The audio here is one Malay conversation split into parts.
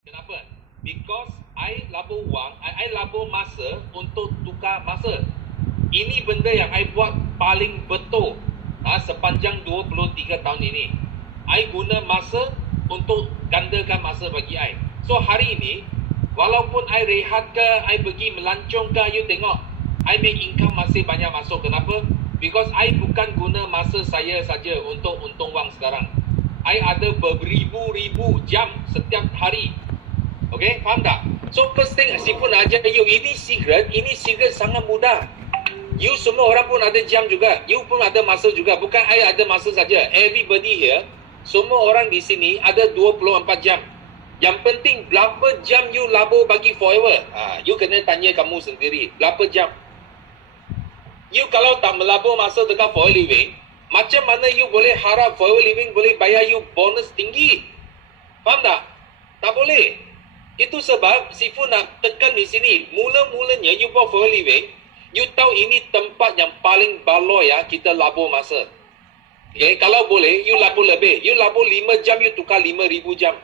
Kenapa? Because I labur wang, I labur masa untuk tukar masa. Ini benda yang I buat paling betul sepanjang 23 tahun ini. I guna masa untuk gandakan masa bagi I. So hari ini, walaupun I rehat ke, I pergi melancong ke, you tengok, I make income masih banyak masuk. Kenapa? Because I bukan guna masa saya saja untuk untung wang sekarang. I ada beribu-ribu jam setiap hari. Okay, faham tak? So first thing, si pun ajar you, ini secret sangat mudah. You semua orang pun ada jam juga. You pun ada masa juga. Bukan I ada masa saja. Everybody here, semua orang di sini ada 24 jam. Yang penting berapa jam you labur bagi forever. You kena tanya kamu sendiri. Berapa jam? You kalau tak melabur masa dekat forever living, macam mana you boleh harap forever living boleh bayar you bonus tinggi? Faham tak? Tak boleh. Itu sebab Sifu nak tekan di sini. Mula-mulanya you buat forever living, you tahu ini tempat yang paling baloi kita labur masa. Okay, kalau boleh, you labur lebih. You labur 5 jam, you tukar 5,000 jam.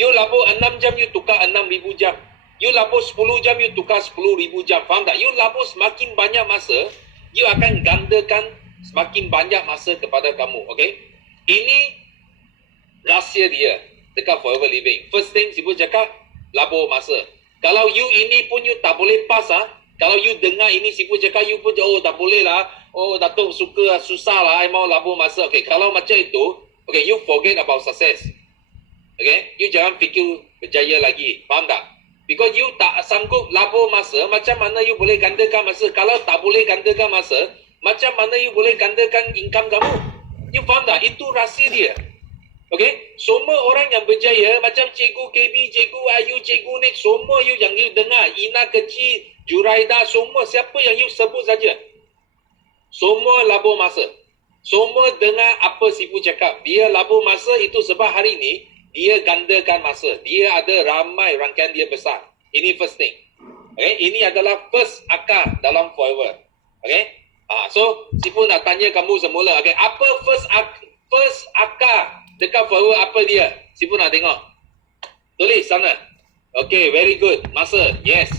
You labur 6 jam, you tukar 6,000 jam. You labur 10 jam, you tukar 10,000 jam. Faham tak? You labur semakin banyak masa, you akan gandakan semakin banyak masa kepada kamu. Okay? Ini rahsia dia dekat forever living. First thing, Sifu cakap, labur masa. Kalau you ini pun you tak boleh pas kalau you dengar ini Sifu cakap, you pun tak boleh lah. Oh, Datuk suka susah lah, I mau labur masa. Okay, kalau macam itu, okay, you forget about success. Okay, you jangan fikir berjaya lagi. Faham tak? Because you tak sanggup labur masa, macam mana you boleh gandakan masa? Kalau tak boleh gandakan masa, macam mana you boleh gandakan income kamu? You faham tak? Itu rahsia dia. Okay, semua orang yang berjaya macam Cikgu KB, Cikgu Ayu, Cikgu Nick, semua you yang you dengar, Ina kecil, Juraida, semua siapa yang you sebut saja, semua labur masa. Semua dengar apa Sifu cakap. Dia labur masa itu sebab hari ini dia gandakan masa. Dia ada ramai rangkaian dia besar. Ini first thing. Okay, ini adalah first akar dalam forever. Okay, so Sifu nak tanya kamu semula. Okay, apa first akar dekat forever, apa dia? Sifu nak tengok. Tulis sana. Okay, very good. Masa. Yes.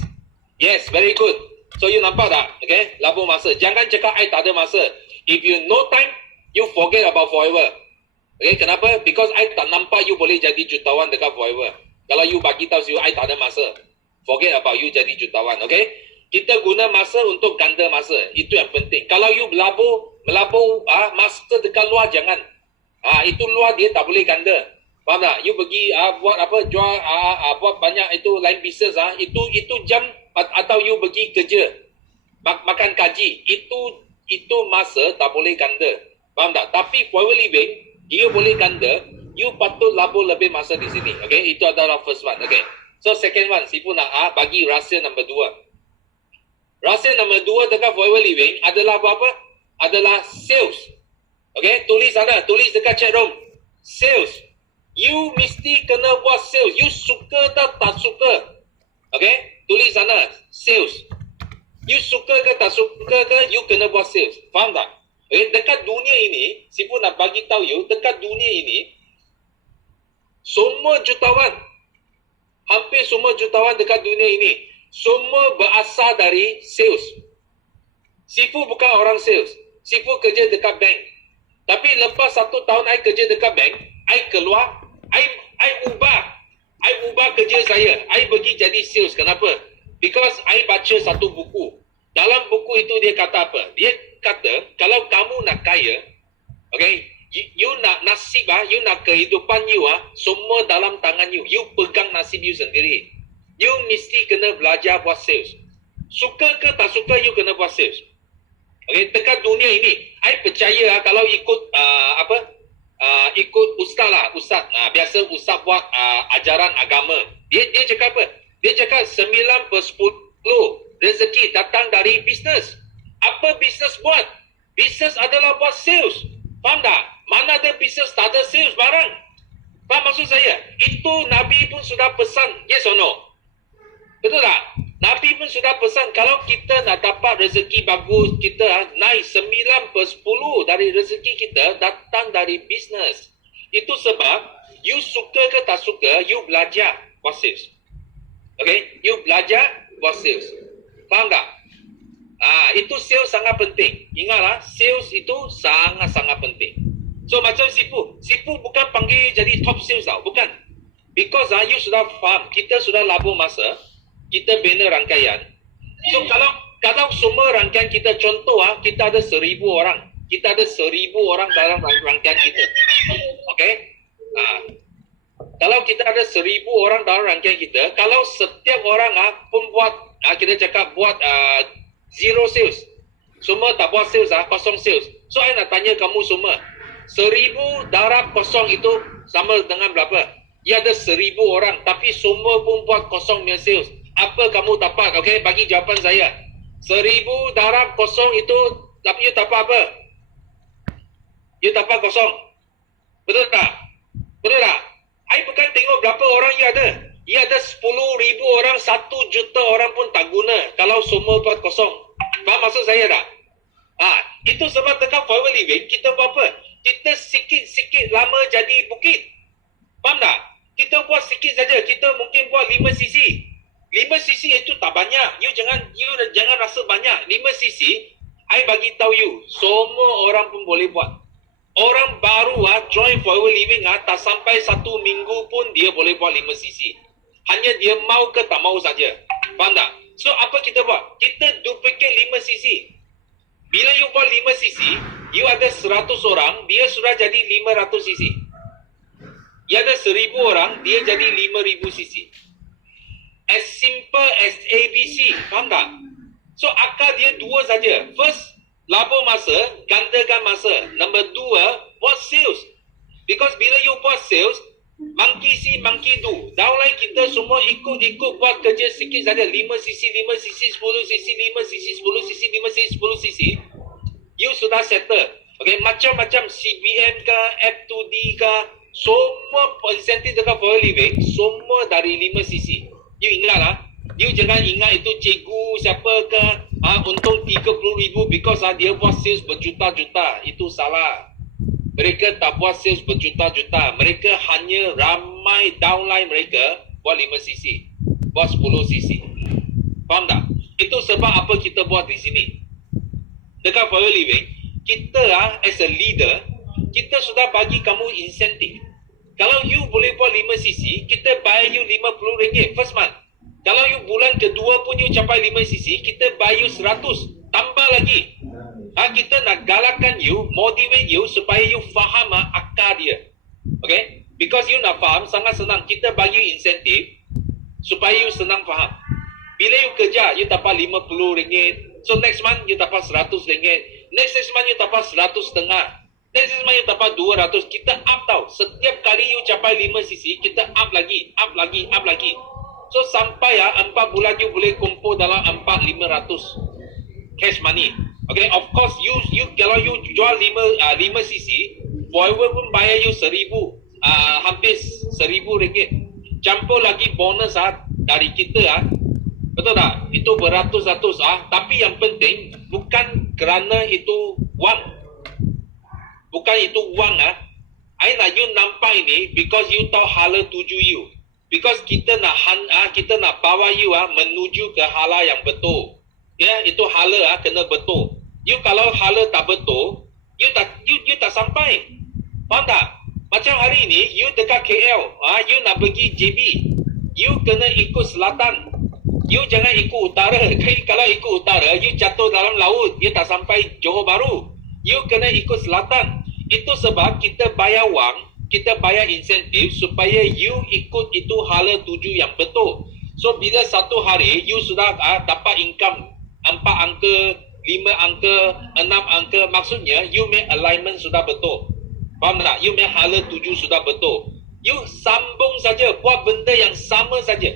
Yes, very good. So you nampak tak? Okay, labur masa. Jangan cakap I tak ada masa. If you no time, you forget about forever. Okay, kenapa? Because I tak nampak you boleh jadi jutawan dekat forever. Kalau you bagi tahu you, I tak ada masa. Forget about you jadi jutawan. Okay? Kita guna masa untuk ganda masa. Itu yang penting. Kalau you melabur masa dekat luar, jangan. Itu luar dia tak boleh ganda. Faham tak? You pergi buat apa, jual buat banyak itu lain business itu jam atau you pergi kerja makan gaji, itu masa tak boleh ganda. Faham tak? Tapi forever living dia boleh ganda. You patut labur lebih masa di sini. Okay, itu adalah first one. Okay, so second one Sifu nak bagi rahsia nombor 2. Rahsia nombor 2 dekat forever living adalah apa? Adalah sales. Okay, tulis sana, tulis dekat chat room. Sales. You mesti kena buat sales. You suka tak suka. Okay, tulis sana, sales. You suka ke tak suka ke, you kena buat sales. Faham tak? Okay, dekat dunia ini, Sifu nak bagi tahu you, dekat dunia ini, semua jutawan, hampir semua jutawan dekat dunia ini, semua berasal dari sales. Sifu bukan orang sales. Sifu kerja dekat bank. Tapi lepas 1 tahun I kerja dekat bank, I keluar, I ubah kerja saya. I pergi jadi sales. Kenapa? Because I baca satu buku. Dalam buku itu dia kata apa? Dia kata, kalau kamu nak kaya, okay, you nak nasib, you nak kehidupan you, semua dalam tangan you. You pegang nasib you sendiri. You mesti kena belajar buat sales. Suka ke tak suka, you kena buat sales. Okay, dekat dunia ini, I percaya kalau ikut ikut ustaz lah, ustaz. Biasa ustaz buat ajaran agama. Dia cakap apa? Dia cakap 9/10 rezeki datang dari bisnes. Apa bisnes buat? Bisnes adalah buat sales. Faham tak? Mana ada bisnes tak ada sales barang? Faham maksud saya? Itu Nabi pun sudah pesan. Yes or no? Betul tak? Nabi pun sudah pesan, kalau kita nak dapat rezeki bagus, kita naik 9/10 dari rezeki kita datang dari bisnes. Itu sebab you suka ke tak suka, you belajar. buat sales. Okay, you belajar buat sales. Faham tak? Itu sales sangat penting. Ingatlah, sales itu sangat-sangat penting. So macam Sipu bukan panggil jadi top sales tau, bukan. Because you sudah faham, kita sudah labur masa, kita bina rangkaian. So kalau semua rangkaian kita, contoh kita ada 1,000 orang. Kita ada 1,000 orang dalam rangkaian kita. Okay? Kalau kita ada 1,000 orang dalam rangkaian kita, kalau setiap orang pun buat, kita cakap buat zero sales. Semua tak buat sales, kosong sales. So, saya nak tanya kamu semua, 1,000 darab kosong itu sama dengan berapa? Dia ada 1,000 orang, tapi semua pun buat kosong punya sales. Apa kamu dapat? Okay, bagi jawapan saya. 1,000 darab kosong itu, tapi you dapat apa? You dapat kosong. Betul tak? Betul tak? I bukan tengok berapa orang you ada. Ia ada 10,000 orang, 1 juta orang pun tak guna kalau semua buat kosong. Faham maksud saya tak? Itu sebab dekat Forever Living, kita buat apa? Kita sikit-sikit lama jadi bukit. Faham tak? Kita buat sikit saja. Kita mungkin buat 5 cc. 5 cc itu tak banyak. You jangan rasa banyak. 5 cc, I bagi tahu you, semua orang pun boleh buat. Orang baru join Forever Living tak sampai 1 minggu pun dia boleh buat 5 cc. Hanya dia mau ke tak mau saja. Faham tak? So apa kita buat? Kita duplicate 5 cc. Bila you buat 5 cc, you ada 100 orang, dia sudah jadi 500 cc. Dia ada 1,000 orang, dia jadi 5,000 cc. As simple as ABC. Faham tak? So akal dia dua saja. First, labur masa, gandakan masa. Number 2, buat sales. Because bila you buat sales, monkey see, monkey do. Downline kita semua ikut buat kerja sikit saja. 5 cc, 5 cc, 10 cc, 5 cc, 10 cc, 5 cc, 10 cc. You sudah settle. Okay, macam-macam CBM ke, F2D ke, semua insentif dekat Forever Living, semua dari 5 cc. You ingatlah. You jangan ingat itu cikgu siapa ke, untung 30,000 because dia buat sales berjuta-juta. Itu salah. Mereka tak buat sales berjuta-juta. Mereka hanya ramai downline mereka buat 5 cc. Buat 10 cc. Faham tak? Itu sebab apa kita buat di sini. Dekat Forever Living, kita as a leader, kita sudah bagi kamu insentif. Kalau you boleh buat 5 cc, kita bayar you RM50 first month. Kalau you bulan kedua pun you capai 5 cc, kita bayar you 100. Tambah lagi. Kita nak galakkan you, motivate you supaya you faham akar dia. Okay? Because you nak faham, sangat senang. Kita bagi insentif supaya you senang faham. Bila you kerja, you dapat RM50. So next month you dapat RM100. Next month you dapat RM100.5. Next month you dapat RM200. Kita up tau. Setiap kali you capai 5 cc, kita up lagi. So sampai 4 bulan you boleh kumpul dalam 4,500 cash money. Okay, of course you kalau you jual 5 cc, Forever pun bayar you 1,000, hampir RM1,000. Campur lagi bonus dari kita betul tak? Itu beratus-ratus tapi yang penting bukan kerana itu wang. Bukan itu wang I nak you nampak ini because you tahu hala tuju you. Because kita nak bawa you menuju ke hala yang betul. Ya, itu hala kena betul. You kalau hala tak betul, you tak sampai. Faham tak? Macam hari ini you dekat KL, you nak pergi JB. You kena ikut selatan. You jangan ikut utara. Kalau ikut utara, you jatuh dalam laut, you tak sampai Johor Bahru. You kena ikut selatan. Itu sebab kita bayar wang, kita bayar insentif supaya you ikut itu hala tuju yang betul. So bila satu hari you sudah dapat income 4 angka, 5 angka, 6 angka, maksudnya you make alignment sudah betul. Faham tak? You make hala tuju sudah betul. You sambung saja, buat benda yang sama saja.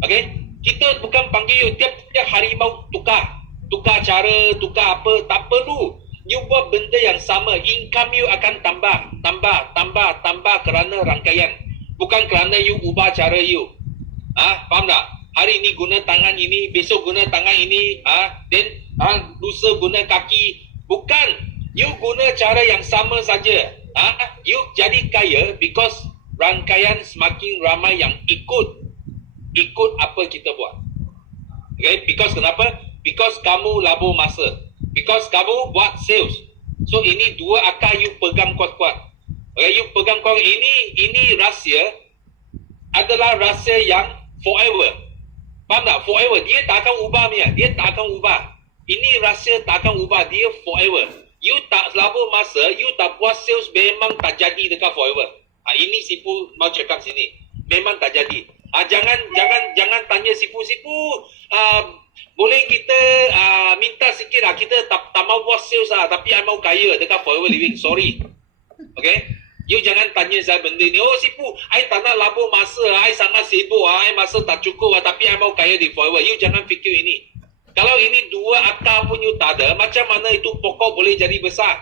Okay? Kita bukan panggil you tiap hari mau tukar cara, tukar apa, tak perlu. You buat benda yang sama, income you akan tambah kerana rangkaian. Bukan kerana you ubah cara you. Faham tak? Hari ini guna tangan ini, besok guna tangan ini, then lusa guna kaki. Bukan. You guna cara yang sama saja. You jadi kaya because rangkaian semakin ramai yang ikut. Okay, because kenapa? Because kamu labur masa. Because kamu buat sales. So ini dua akar you pegang kuat-kuat. Okay, you pegang kuat. Ini rahsia adalah rahsia yang forever. Faham tak? Forever. Dia tak akan ubah Mia. Dia tak akan ubah. Ini rahsia tak akan ubah. Dia forever. You tak labur masa, you tak buat sales, memang tak jadi dekat forever. Ini Sipu mau cakap sini. Memang tak jadi. Jangan tanya Sipu. Boleh kita minta sikit lah. Kita tak mau buat sales lah. Tapi I mau kaya dekat forever living. Sorry. Okay? You jangan tanya saya benda ni. Oh Sipu, I tak nak labur masa. I sangat sibuk. I masa tak cukup. Tapi I mau kaya di forever. You jangan fikir ini. Kalau ini dua akar pun you tak ada, macam mana itu pokok boleh jadi besar?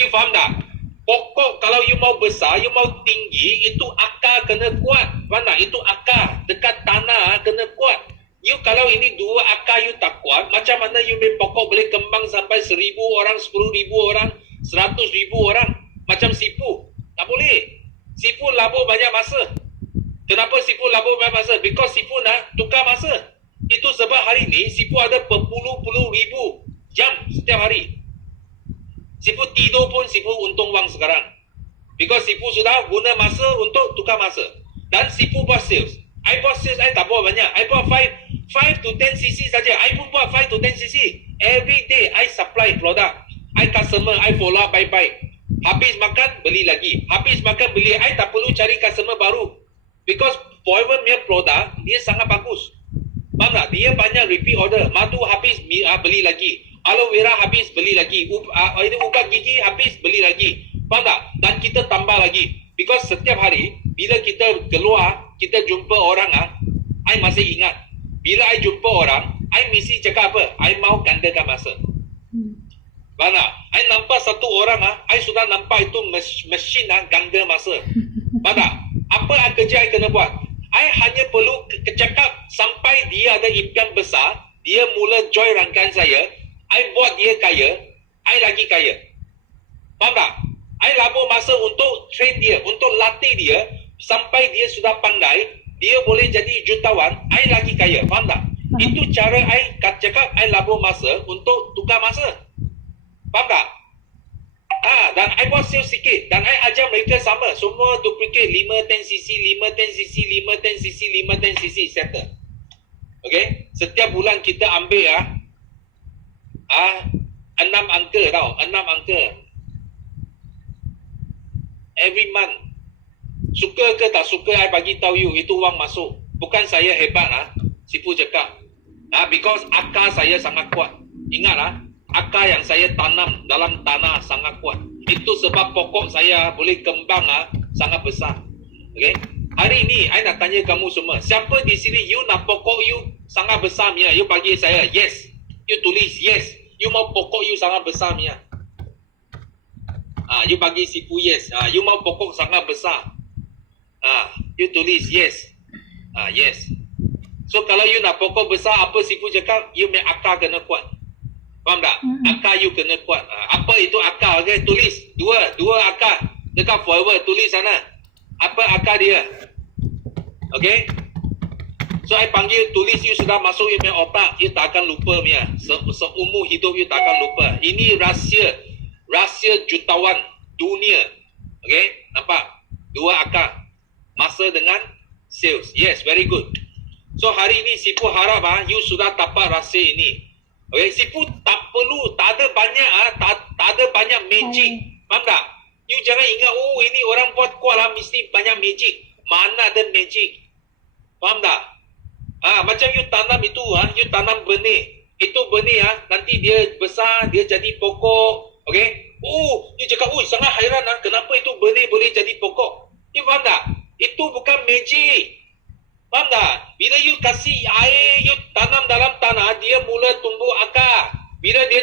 You faham tak? Pokok kalau you mau besar, you mau tinggi, itu akar kena kuat. Faham tak? Itu akar dekat tanah kena kuat. You kalau ini dua akar you tak kuat, macam mana you pokok boleh kembang sampai 1,000 orang, 10,000 orang, 100,000 orang? Macam Sipu. Tak boleh. Sipu labur banyak masa. Kenapa Sipu labur banyak masa? Because Sipu nak tukar masa. Itu sebab hari ni Sipu ada berpuluh-puluh ribu jam setiap hari. Sipu tidur pun Sipu untung wang sekarang. Because Sipu sudah guna masa untuk tukar masa. Dan Sipu buat sales. I buat sales, I tak buat banyak. I buat 5 to 10 cc saja. I pun buat 5 to 10 cc. Every day I supply produk. I customer, I follow up baik-baik. Habis makan, beli lagi. Habis makan, beli. I tak perlu cari customer baru. Because forever punya produk, dia sangat bagus. Faham tak? Dia banyak repeat order. Madu habis, beli lagi. Aloe vera habis, beli lagi. Ubat gigi habis, beli lagi. Faham tak? Dan kita tambah lagi. Because setiap hari, bila kita keluar, kita jumpa orang, I masih ingat. Bila I jumpa orang, I mesti cakap apa? I mau gandakan masa. Faham tak? I nampak satu orang, I sudah nampak itu mesin ganda masa. Faham tak? Apa kerja I kena buat? I hanya perlu cakap sampai dia ada impian besar, dia mula join rangkaian saya, I buat dia kaya, I lagi kaya. Faham tak? I labur masa untuk train dia, untuk latih dia, sampai dia sudah pandai, dia boleh jadi jutawan, I lagi kaya. Faham tak? Itu cara I cakap, I labur masa untuk tukar masa. Faham tak? Dan I buat sales sikit. Dan I ajar mereka sama. Semua duplicate 5-10cc, 5-10cc, 5-10cc, 5-10cc, settle. Okay? Setiap bulan kita ambil 6 angka tau. 6 angka. Every month. Suka ke tak suka, I bagi tahu you. Itu wang masuk. Bukan saya hebat Sipu cakap. Because akar saya sangat kuat. Ingat akar yang saya tanam dalam tanah sangat kuat. Itu sebab pokok saya boleh kembang sangat besar. Okay? Hari ini, I nak tanya kamu semua. Siapa di sini, you nak pokok you sangat besar, Mia? You bagi saya, yes. You tulis, yes. You mau pokok you sangat besar, Mia? You bagi Sipu, yes. You mau pokok sangat besar? You tulis, yes. Yes. So, kalau you nak pokok besar, apa Sipu cakap? You punya akar kena kuat. Faham tak? Akar you kena kuat. Apa itu akar? Okay? Tulis. Dua akar. Dekat forever. Tulis sana. Apa akar dia? Okay? So, I panggil tulis you sudah masuk you punya otak. You tak akan lupa punya. Seumur hidup you tak akan lupa. Ini rahsia jutawan dunia. Okay? Nampak? Dua akar. Masa dengan sales. Yes, very good. So, hari ini Sipu harap you sudah dapat rahsia ini. Okay, Sipu tak perlu, tak ada banyak magic. Faham tak? You jangan ingat, ini orang buat kuat mesti banyak magic. Mana ada magic? Faham tak? Macam you tanam itu, you tanam benih. Itu benih, nanti dia besar, dia jadi pokok. Okay? You cakap, sangat hairan, kenapa itu benih boleh jadi pokok? You faham tak? Itu bukan magic. Faham tak? Bila you kasih air, you tanam dalam tanah, dia mula tumbuh akar. Bila dia